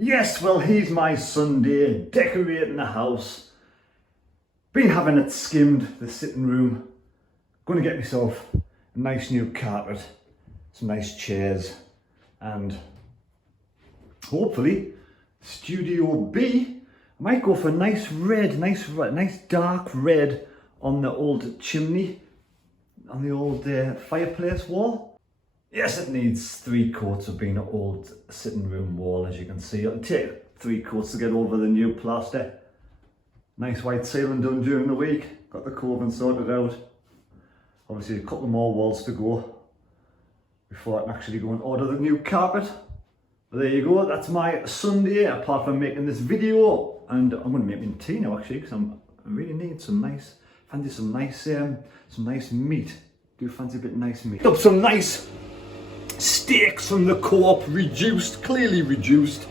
Yes, well, here's my Sunday, decorating the house. Been having it skimmed, the sitting room. Going to get myself a nice new carpet, some nice chairs, and hopefully Studio B. I might go for a nice red, nice dark red on the old chimney, on the old fireplace wall. Yes, it needs 3 coats of being an old sitting room wall, as you can see. It'll take 3 coats to get over the new plaster. Nice white ceiling done during the week. Got the coving sorted out. Obviously a couple more walls to go before I can actually go and order the new carpet. But there you go, that's my Sunday, apart from making this video. And I'm going to make me tea now actually, because I really need some nice, fancy some nice meat. Do fancy a bit of nice meat. Up some nice steaks from the Co-op, clearly reduced,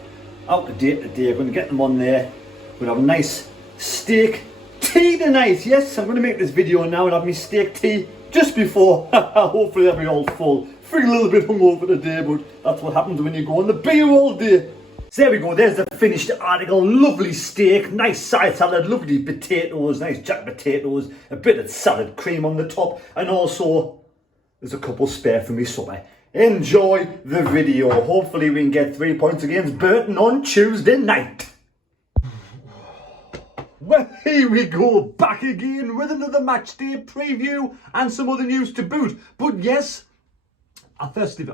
out of date today. I'm going to get them on there. We'll have a nice steak tea tonight. Yes, I'm going to make this video now and have my steak tea just before. Hopefully I'll be all full. Feel a little bit hungover today, but that's what happens when you go on the beer all day. So there we go, there's the finished article. Lovely steak, nice side salad, lovely potatoes, nice jack potatoes, a bit of salad cream on the top, and also there's a couple spare for me supper. Enjoy the video. Hopefully we can get 3 points against Burton on Tuesday night. Well, here we go, back again with another match day preview and some other news to boot. But yes, firstly,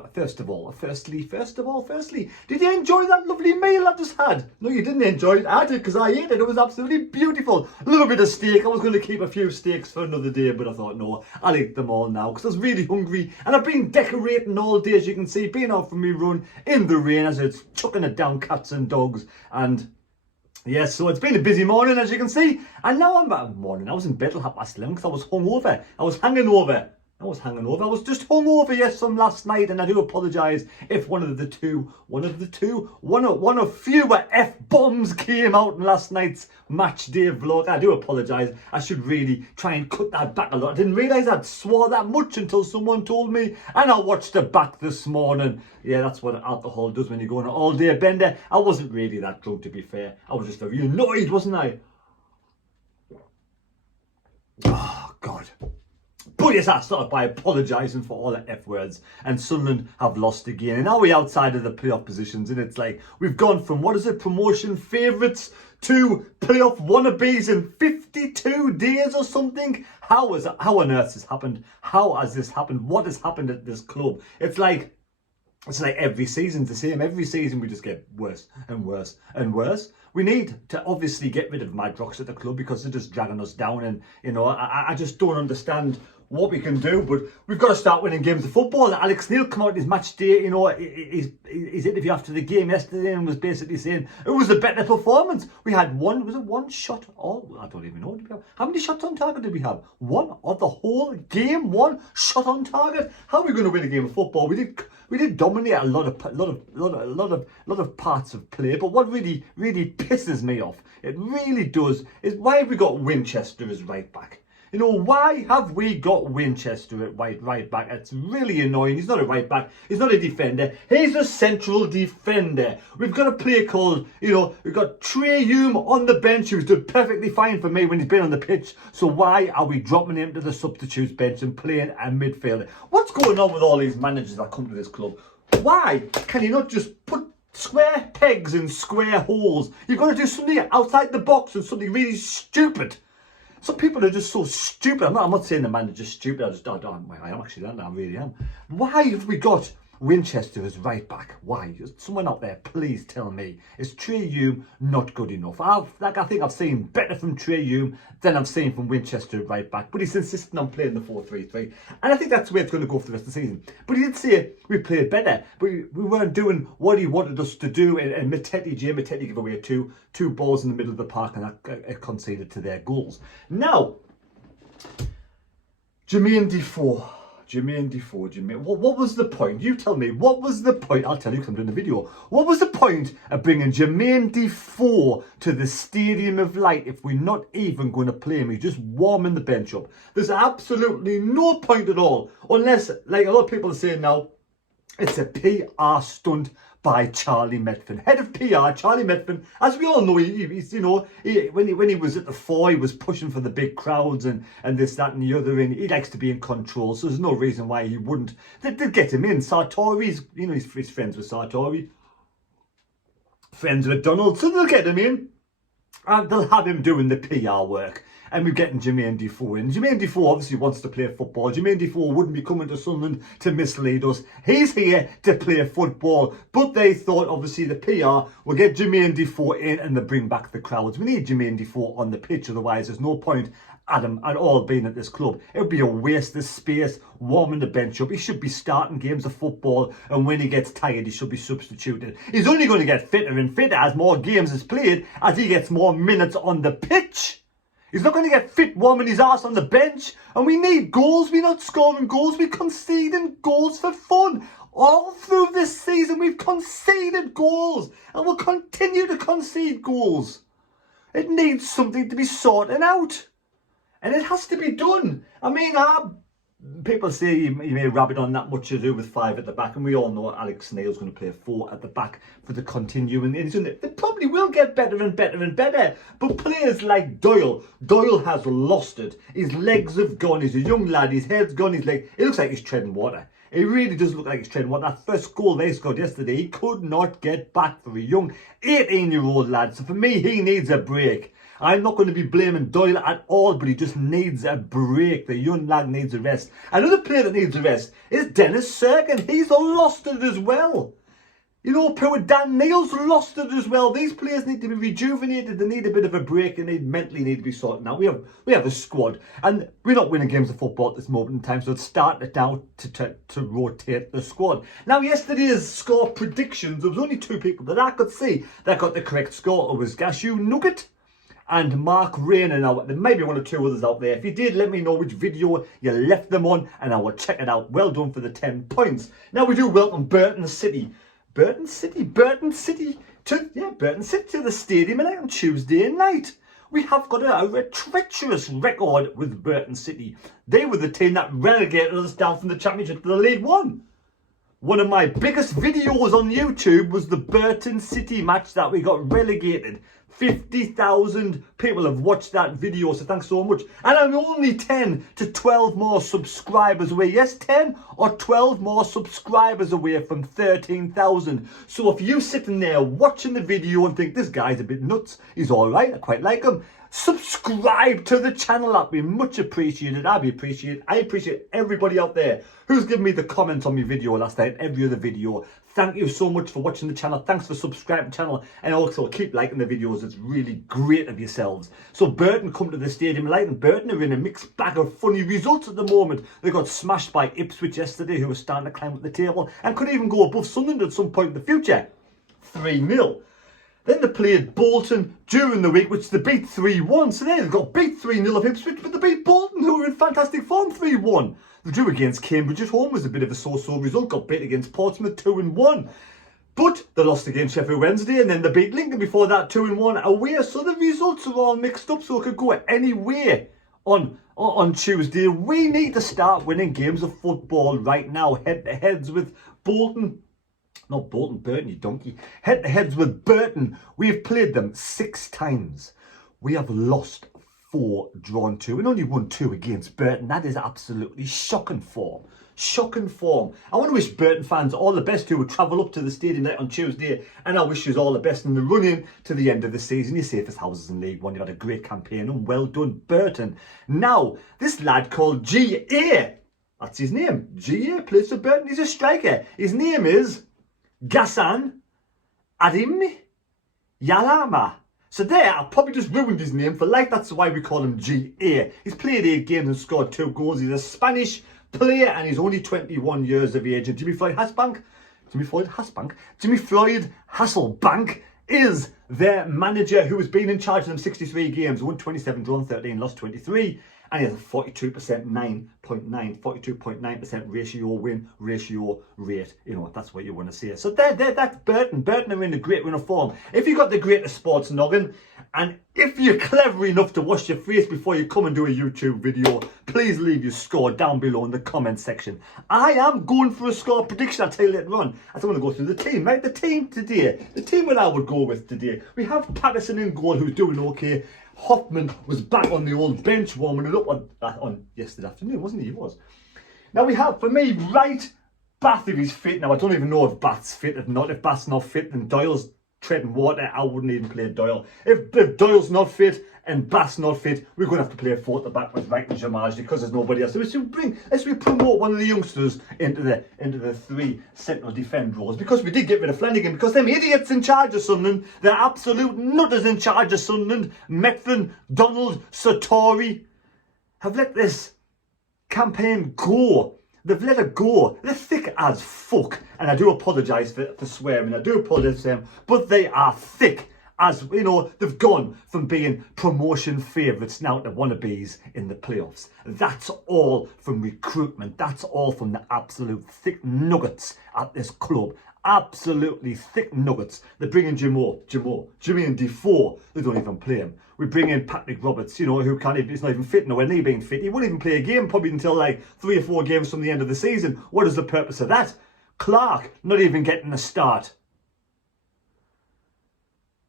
did you enjoy that lovely meal I just had? No, you didn't enjoy it. I did, because I ate it. It was absolutely beautiful. A little bit of steak. I was going to keep a few steaks for another day, but I thought, no, I'll eat them all now, because I was really hungry. And I've been decorating all day, as you can see, been out for me run in the rain as it's chucking it down, cats and dogs. And yes, so it's been a busy morning, as you can see. And now I was in bed till 11:30 because I was hungover. I was just hungover, yes, from last night, and I do apologise if one of fewer F-bombs came out in last night's match day vlog. I do apologise. I should really try and cut that back a lot. I didn't realise I'd swore that much until someone told me, and I watched it back this morning. Yeah, that's what alcohol does when you go on an all-day bender. I wasn't really that drunk, to be fair. I was just very annoyed, wasn't I? Oh, God. But yes, I started by apologising for all the F words, and Sunderland have lost again. And now we're outside of the playoff positions, and it's like we've gone from, promotion favourites to playoff wannabes in 52 days or something. How on earth has this happened? How has this happened? What has happened at this club? It's like every season's the same. Every season we just get worse and worse and worse. We need to obviously get rid of Madrox at the club because they're just dragging us down, and I just don't understand what we can do, but we've got to start winning games of football. Alex Neil came out in his match day, his interview after the game yesterday, and was basically saying it was a better performance. We had one shot, I don't even know. How many shots on target did we have? One of the whole game, one shot on target. How are we going to win a game of football? We did dominate a lot of parts of play, but what really pisses me off, it really does, is why have we got Winchester as right back? Why have we got Winchester at right back? It's really annoying. He's not a right back. He's not a defender. He's a central defender. We've got a player called, we've got Trey Hume on the bench, who's done perfectly fine for me when he's been on the pitch. So why are we dropping him to the substitutes bench and playing a midfielder? What's going on with all these managers that come to this club? Why can you not just put square pegs in square holes? You've got to do something outside the box and something really stupid. Some people are just so stupid. I'm not saying the manager's stupid. I am actually that. I really am. Why have we got Winchester as right back? Why? Someone out there, please tell me. Is Trey Hume not good enough? I think I've seen better from Trey Hume than I've seen from Winchester at right back. But he's insisting on playing the 4-3-3. And I think that's the way it's going to go for the rest of the season. But he did say we played better. But we weren't doing what he wanted us to do. And Matete gave away two balls in the middle of the park, and that conceded to their goals. Now, Jermain Defoe. What was the point? You tell me, what was the point? I'll tell you because I'm doing the video. What was the point of bringing Jermain Defoe to the Stadium of Light if we're not even going to play him? He's just warming the bench up. There's absolutely no point at all. Unless, like a lot of people are saying now, it's a PR stunt by Charlie Medfin. Head of PR, Charlie Medfin, as we all know, he's, you know, when he was at the fore, he was pushing for the big crowds and this, that and the other, and he likes to be in control, so there's no reason why he wouldn't. They'd get him in. Sartori's, you know, he's friends with Sartori, friends with Donald, so they'll get him in, and they'll have him doing the PR work. And we're getting Jermain Defoe in. Jermain Defoe obviously wants to play football. Jermain Defoe wouldn't be coming to Sunderland to mislead us. He's here to play football. But they thought, obviously, the PR will get Jermain Defoe in and they'll bring back the crowds. We need Jermain Defoe on the pitch, otherwise there's no point at him at all being at this club. It would be a waste of space warming the bench up. He should be starting games of football, and when he gets tired, he should be substituted. He's only going to get fitter and fitter as more games is played, as he gets more minutes on the pitch. He's not going to get fit warming his arse on the bench. And we need goals. We're not scoring goals. We're conceding goals for fun. All through this season, we've conceded goals. And we'll continue to concede goals. It needs something to be sorted out. And it has to be done. I mean, people say you may rabbit on that much to do with 5 at the back, and we all know Alex Neil's going to play 4 at the back for the continuing. They probably will get better and better and better. But players like Doyle has lost it. His legs have gone. He's a young lad. His head's gone. His leg. It looks like he's treading water. It really does look like he's treading water. That first goal they scored yesterday, he could not get back for a young 18-year-old lad. So for me, he needs a break. I'm not going to be blaming Doyle at all, but he just needs a break. The young lad needs a rest. Another player that needs a rest is Dennis Serkin. He's lost it as well. You know, poor Dan Neil's lost it as well. These players need to be rejuvenated. They need a bit of a break, and they mentally need to be sorted out. We have a squad, and we're not winning games of football at this moment in time, so it's starting now to rotate the squad. Now, yesterday's score predictions, there was only 2 people that I could see that got the correct score. It was Gashu Nugget and Mark Rayner. Now, there may be 1 or 2 others out there. If you did, let me know which video you left them on, and I will check it out. Well done for the 10 points. Now, we do welcome Burton City to the stadium on Tuesday night. We have got a treacherous record with Burton City. They were the team that relegated us down from the Championship to the League One. One of my biggest videos on YouTube was the Burton City match that we got relegated. 50,000 people have watched that video, so thanks so much. And I'm only 10 to 12 more subscribers away. Yes, 10 or 12 more subscribers away from 13,000. So if you're sitting there watching the video and think, this guy's a bit nuts, he's all right, I quite like him, subscribe to the channel. That'd be much appreciated. I appreciate everybody out there who's given me the comments on my video last night, every other video. Thank you so much for watching the channel. Thanks for subscribing to the channel, and also keep liking the videos. It's really great of yourselves. So Burton come to the stadium light, and Burton are in a mixed bag of funny results at the moment. They got smashed by Ipswich yesterday, who were starting to climb up the table and could even go above Sunderland at some point in the future. 3-0. Then they played Bolton during the week, which they beat 3-1. So there, they got beat 3-0 of Ipswich, but they beat Bolton, who were in fantastic form, 3-1. The drew against Cambridge at home was a bit of a so-so result. Got beat against Portsmouth 2-1. But they lost against Sheffield Wednesday, and then they beat Lincoln before that 2-1 away. So the results are all mixed up, so it could go any way on Tuesday. We need to start winning games of football right now. Head-to-heads with Bolton. Not Bolton, Burton, you donkey. Head-to-heads with Burton. We have played them 6 times. We have lost 4, drawn 2, and only won 2 against Burton. That is absolutely shocking form. Shocking form. I want to wish Burton fans all the best who will travel up to the stadium on Tuesday, and I wish you all the best in the run-in to the end of the season. You're safe as houses in League One. You've had a great campaign, and well done, Burton. Now, this lad called G.A., that's his name. G.A. plays for Burton. He's a striker. His name is Gassan Adim Yalama. So there, I probably just ruined his name for life. That's why we call him G.A. He's played 8 games and scored 2 goals. He's a Spanish player, and he's only 21 years of age. And Jimmy Floyd Hasselbank is their manager, who has been in charge of them 63 games, won 27, drawn 13, lost 23. and he has a 42% 42.9% ratio win ratio rate. You know, that's what you want to see. So that's Burton. Burton are in a great run of form. If you've got the greatest sports noggin, and if you're clever enough to wash your face before you come and do a YouTube video, please leave your score down below in the comment section. I am going for a score prediction. I'll tell you later on. I just want to go through the team, right? The team today. The team that I would go with today. We have Patterson in goal, who's doing okay. Hoffman was back on the old bench warming it up on yesterday afternoon, wasn't he? He was. Now we have, for me, right, Bath if he's fit. Now I don't even know if Bath's fit. If Bath's not fit, then Doyle's treading water. I wouldn't even play Doyle. If Doyle's not fit and Bath's not fit, we're going to have to play 4 at the back with Wright and Jamaj because there's nobody else. So let's promote one of the youngsters into the 3 central defend roles, because we did get rid of Flanagan, because them idiots in charge of Sunderland, they're absolute nutters in charge of Sunderland, Methven, Donald, Sartori, have let this campaign go. They've let it go. They're thick as fuck. And I do apologise for swearing. I do apologise to them. But they are thick. As, you know, they've gone from being promotion favourites now to wannabes in the playoffs. That's all from recruitment. That's all from the absolute thick nuggets at this club. Absolutely thick nuggets. They bring in Jermain Defoe. They don't even play him. We bring in Patrick Roberts, you know, who can't even, he's not even fit nowhere near being fit. He won't even play a game probably until like 3 or 4 games from the end of the season. What is the purpose of that? Clark not even getting a start.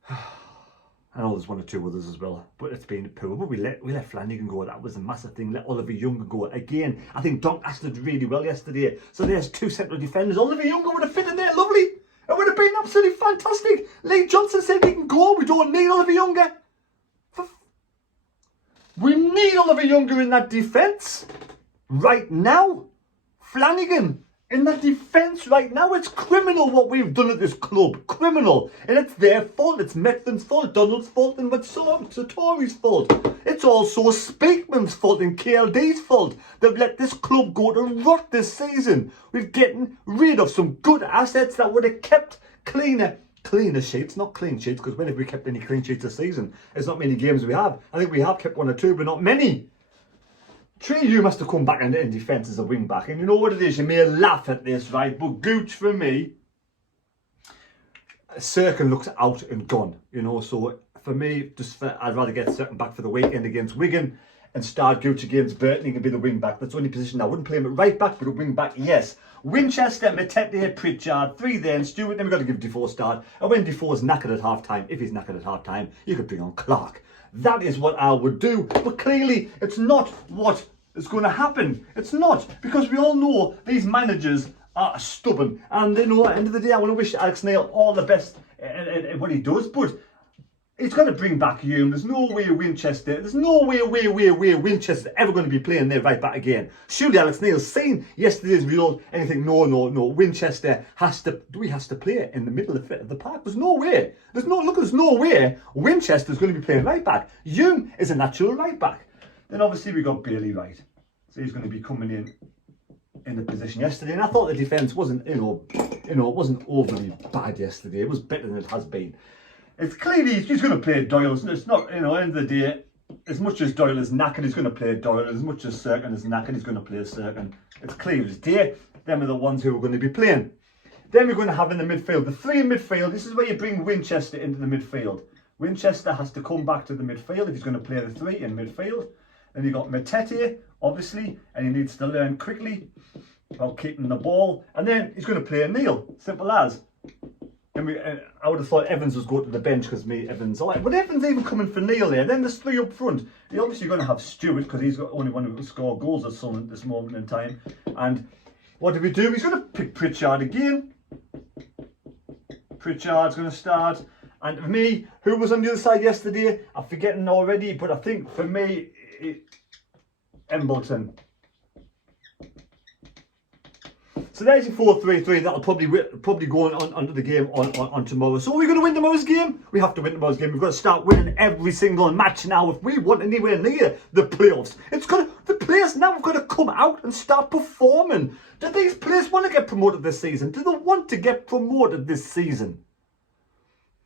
I know there's 1 or 2 others as well, but it's been poor. But we let Flanagan go. That was a massive thing. Let Oliver Younger go. Again, I think Doncaster did really well yesterday. So there's 2 central defenders. Oliver Younger would have fit in there. Lovely. It would have been absolutely fantastic. Lee Johnson said he can go. We don't need Oliver Younger. We need Oliver Younger in that defence right now. Flanagan in that defence right now. It's criminal what we've done at this club. Criminal. And it's their fault. It's Methven's fault, Donald's fault, and Sartori's fault. It's also Speakman's fault and KLD's fault. They've let this club go to rot this season. We've getting rid of some good assets that would have kept cleaner sheets, not clean sheets, because when have we kept any clean sheets this season? There's not many games we have. I think we have kept 1 or 2, but not many. Tree must have come back in defence as a wing back. And you know what it is? You may laugh at this, right? But Gooch, for me, Serkin looks out and gone. You know, so for me, I'd rather get Serkin back for the weekend against Wigan and start Gooch against Burton. He can be the wing back. That's the only position I wouldn't play him at right back, but a wing back, yes. Winchester, Matete, Pritchard, 3 then, Stewart. Then we've got to give Defoe a start. And when Defoe's knackered at half time, if he's knackered at half time, you could bring on Clark. That is what I would do. But clearly, it's not what is going to happen. It's not. Because we all know these managers are stubborn. And, you know, at the end of the day, I want to wish Alex Neil all the best at what he does. But he's going to bring back Hume. There's no way Winchester. There's no way Winchester's ever going to be playing there right back again. Surely Alex Neil's seen yesterday's result and you think, no. Winchester has to play in the middle of the park. There's no way. There's no way Winchester's going to be playing right back. Hume is a natural right back. Then obviously we got Bailey Wright. So he's going to be coming in the position yesterday. And I thought the defence wasn't, it wasn't overly bad yesterday. It was better than it has been. It's clearly he's going to play Doyle. It's not, at the end of the day, as much as Doyle is knackered, he's going to play Doyle. As much as Serkin is knackered, he's going to play Serkin. It's clear as day. Them are the ones who are going to be playing. Then we're going to have in the midfield, the 3 in midfield. This is where you bring Winchester into the midfield. Winchester has to come back to the midfield if he's going to play the 3 in midfield. Then you've got Matete, obviously, and he needs to learn quickly about keeping the ball. And then he's going to play Neil. Simple as. And I would have thought Evans was going to the bench because Evans, but Evans even coming for Neil there. Then there's 3 up front. You're obviously going to have Stewart because he's the only one who can score goals at Sunderland at this moment in time. And what do we do? He's going to pick Pritchard again. Pritchard's going to start. And for me, who was on the other side yesterday? I'm forgetting already, but I think for me, Embleton. So there's your 4-3-3. That'll probably go on to the game on tomorrow. So are we going to win tomorrow's game? We have to win tomorrow's game. We've got to start winning every single match now if we want anywhere near the playoffs. The players now have got to come out and start performing. Do these players want to get promoted this season? Do they want to get promoted this season?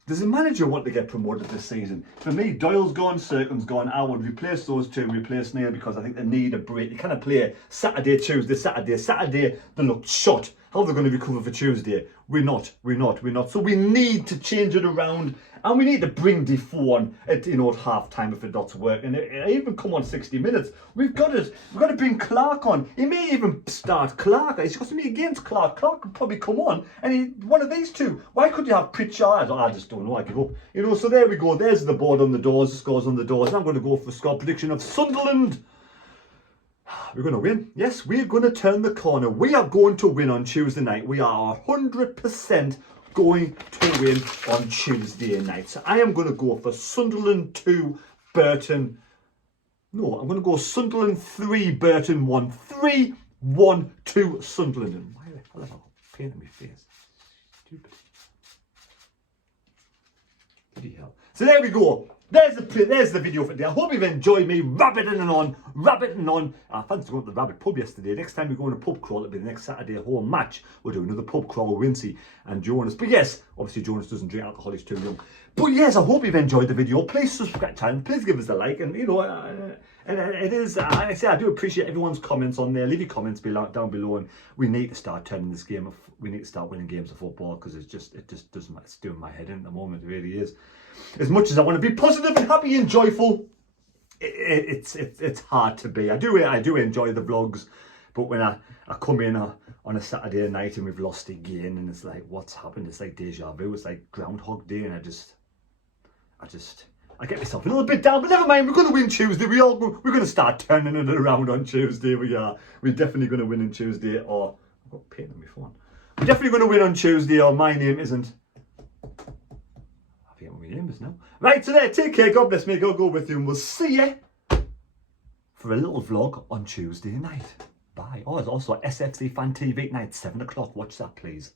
Does the manager want to get promoted this season? For me, Doyle's gone, Circum's gone. I would replace those two, replace Neil, because I think they need a break. You cannot play Saturday, Tuesday, Saturday. Saturday, they look shot. How are they going to recover for Tuesday? We're not. So we need to change it around, and we need to bring Defoe on at half time if it doesn't work, and even come on 60 minutes. We've got to bring Clark on. He may even start Clark. He's got to be against Clark. Clark could probably come on, and one of these two. Why could you have Pritchard? I just don't know. I give up. So there we go. There's the board on the doors. The scores on the doors. I'm going to go for a score prediction of Sunderland. We're going to win. Yes, we're going to turn the corner. We are going to win on Tuesday night. We are 100% going to win on Tuesday night. So I am going to go for Sunderland 2, Burton. No, I'm going to go Sunderland 3, Burton 1. 3-1 Sunderland. And why the hell have I got pain in my face? Stupid. Bloody hell. So there we go. There's the video for today. I hope you've enjoyed me rabbiting on. I fancy going to the rabbit pub yesterday. Next time we go on a pub crawl, it'll be the next Saturday home match. We'll do another pub crawl with Wincy and Jonas. But yes, obviously Jonas doesn't drink alcohol, he's too young. But yes, I hope you've enjoyed the video. Please subscribe to the channel. Please give us a like. And it is, I do appreciate everyone's comments on there. Leave your comments down below. And we need to start turning this game. We need to start winning games of football, because it just doesn't. It's doing my head in at the moment. It really is. As much as I want to be positive and happy and joyful, it's hard to be. I do enjoy the vlogs, but when I come in on a Saturday night and we've lost again, and it's like, what's happened? It's like deja vu. It's like Groundhog Day, and I get myself a little bit down. But never mind. We're going to win Tuesday. We're going to start turning it around on Tuesday. We are. We're definitely going to win on Tuesday. Or I've got pain on my phone. We're definitely going to win on Tuesday. Or my name isn't. Now. Right, so there, take care, God bless me, God go with you, and we'll see you for a little vlog on Tuesday night. Bye. Oh, there's also SFC Fan TV at night, 7 o'clock. Watch that, please.